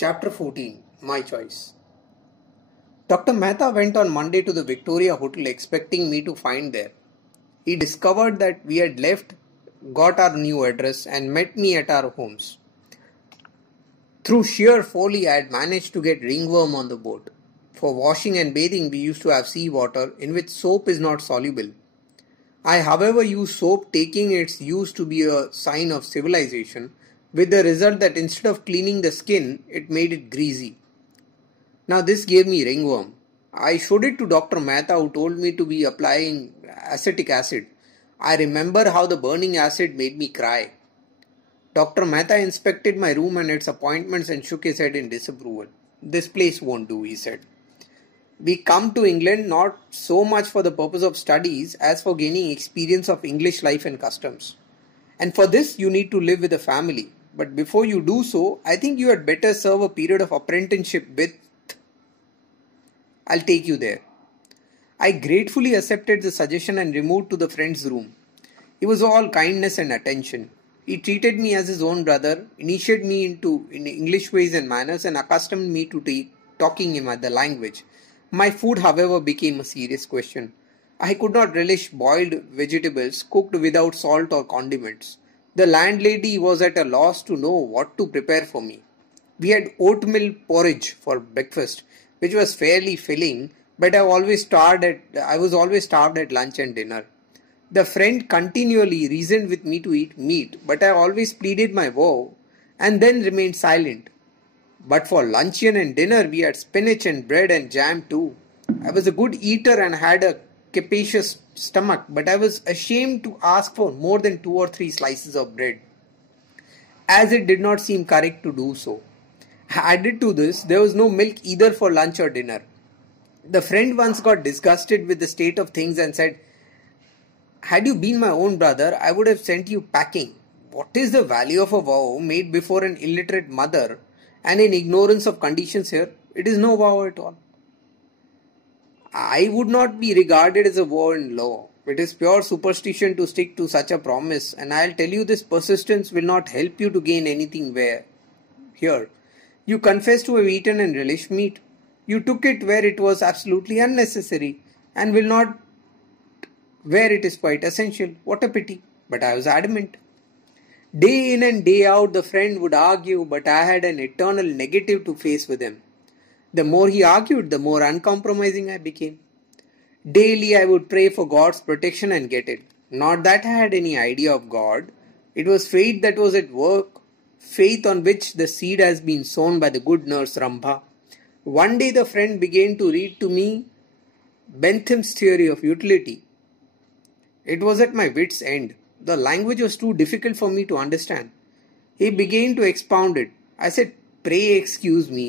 Chapter 14 My Choice. Dr. Mehta went on Monday to the Victoria Hotel expecting me to find there. He discovered that we had left, got our new address, and met me at our homes. Through sheer folly, I had managed to get ringworm on the boat. For washing and bathing, we used to have sea water in which soap is not soluble. I, however, used soap, taking its use to be a sign of civilization, with the result that instead of cleaning the skin, it made it greasy. Now this gave me ringworm. I showed it to Dr. Mehta, who told me to be applying acetic acid. I remember how the burning acid made me cry. Dr. Mehta inspected my room and its appointments and shook his head in disapproval. "This place won't do," he said. "We come to England not so much for the purpose of studies as for gaining experience of English life and customs. And for this you need to live with a family. But before you do so, I think you had better serve a period of apprenticeship with... I'll take you there." I gratefully accepted the suggestion and removed to the friend's room. He was all kindness and attention. He treated me as his own brother, initiated me into English ways and manners, and accustomed me to talking him at the language. My food, however, became a serious question. I could not relish boiled vegetables cooked without salt or condiments. The landlady was at a loss to know what to prepare for me. We had oatmeal porridge for breakfast, which was fairly filling, but I was always starved at lunch and dinner. The friend continually reasoned with me to eat meat, but I always pleaded my woe and then remained silent. But for luncheon and dinner we had spinach and bread and jam too. I was a good eater and had a capacious stomach, but I was ashamed to ask for more than 2 or 3 slices of bread, as it did not seem correct to do so. Added to this, there was no milk either for lunch or dinner. The friend once got disgusted with the state of things and said, "Had you been my own brother, I would have sent you packing. What is the value of a vow made before an illiterate mother and in ignorance of conditions here? It is no vow at all." I would not be regarded as a vow in law. It is pure superstition to stick to such a promise, and I'll tell you this persistence will not help you to gain anything here. You confess to have eaten and relished meat. You took it where it was absolutely unnecessary, and will not where it is quite essential. What a pity. But I was adamant. Day in and day out the friend would argue, but I had an eternal negative to face with him. The more he argued, the more uncompromising I became. Daily I would pray for God's protection and get it. Not that I had any idea of God. It was fate that was at work, faith on which the seed has been sown by the good nurse Rambha. One day the friend began to read to me Bentham's theory of utility. It was at my wit's end. The language was too difficult for me to understand. He began to expound it. I said, "Pray excuse me.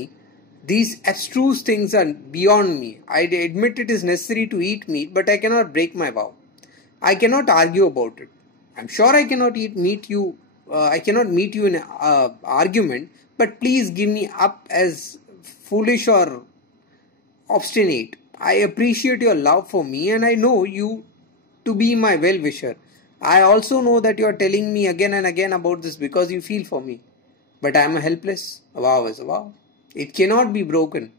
These abstruse things are beyond me. I admit it is necessary to eat meat, but I cannot break my vow. I cannot argue about it. I'm sure I cannot meet you in argument, but please give me up as foolish or obstinate. I appreciate your love for me, and I know you to be my well-wisher. I also know that you are telling me again and again about this because you feel for me. But I am helpless. A vow is a vow. It cannot be broken."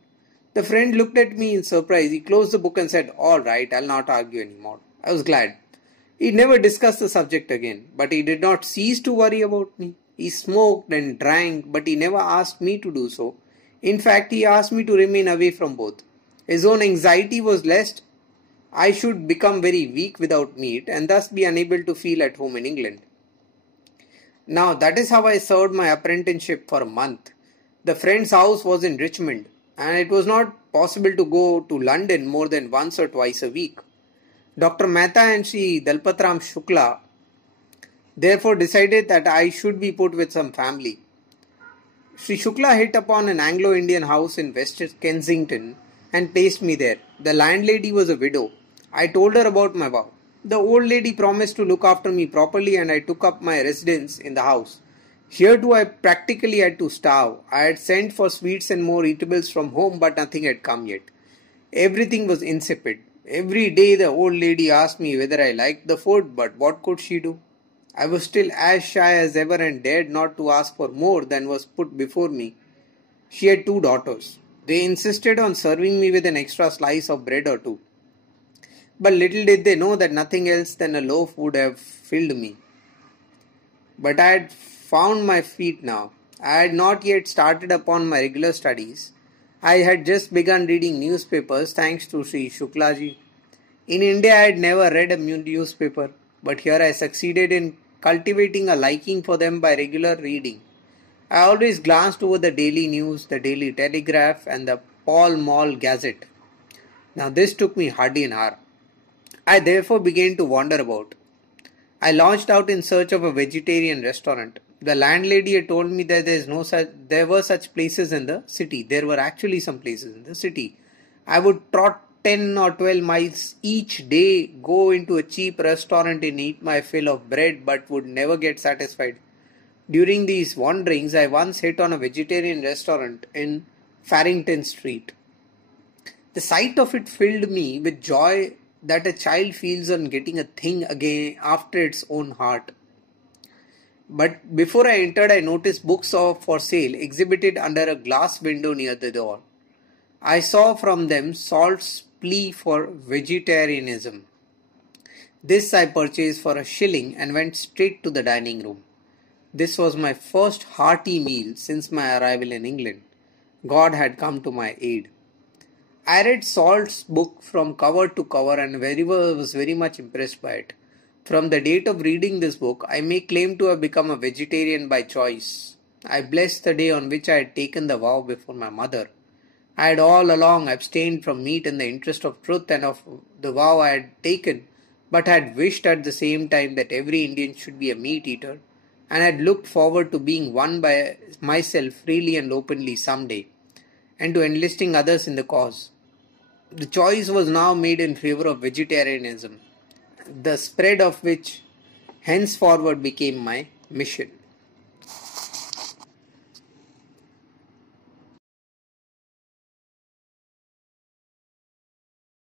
The friend looked at me in surprise. He closed the book and said, "All right, I'll not argue anymore." I was glad. He never discussed the subject again, but he did not cease to worry about me. He smoked and drank, but he never asked me to do so. In fact, he asked me to remain away from both. His own anxiety was lest I should become very weak without meat and thus be unable to feel at home in England. Now, that is how I served my apprenticeship for a month. The friend's house was in Richmond, and it was not possible to go to London more than once or twice a week. Dr. Mehta and Sri Dalpatram Shukla therefore decided that I should be put with some family. Sri Shukla hit upon an Anglo-Indian house in West Kensington and placed me there. The landlady was a widow. I told her about my vow. The old lady promised to look after me properly, and I took up my residence in the house. Here too I practically had to starve. I had sent for sweets and more eatables from home, but nothing had come yet. Everything was insipid. Every day the old lady asked me whether I liked the food, but what could she do? I was still as shy as ever and dared not to ask for more than was put before me. She had two daughters. They insisted on serving me with an extra slice of bread or two. But little did they know that nothing else than a loaf would have filled me. But I had found my feet now. I had not yet started upon my regular studies. I had just begun reading newspapers thanks to Sri Shuklaji. In India I had never read a newspaper, but here I succeeded in cultivating a liking for them by regular reading. I always glanced over the Daily News, the Daily Telegraph and the Pall Mall Gazette. Now this took me hardly an hour. I therefore began to wander about. I launched out in search of a vegetarian restaurant. The landlady had told me that there were such places in the city. There were actually some places in the city. I would trot 10 or 12 miles each day, go into a cheap restaurant and eat my fill of bread, but would never get satisfied. During these wanderings, I once hit on a vegetarian restaurant in Farrington Street. The sight of it filled me with joy that a child feels on getting a thing again after its own heart. But before I entered, I noticed books for sale exhibited under a glass window near the door. I saw from them Salt's plea for vegetarianism. This I purchased for a shilling and went straight to the dining room. This was my first hearty meal since my arrival in England. God had come to my aid. I read Salt's book from cover to cover and was very much impressed by it. From the date of reading this book, I may claim to have become a vegetarian by choice. I blessed the day on which I had taken the vow before my mother. I had all along abstained from meat in the interest of truth and of the vow I had taken, but had wished at the same time that every Indian should be a meat eater, and had looked forward to being one by myself freely and openly some day, and to enlisting others in the cause. The choice was now made in favor of vegetarianism, the spread of which henceforward became my mission.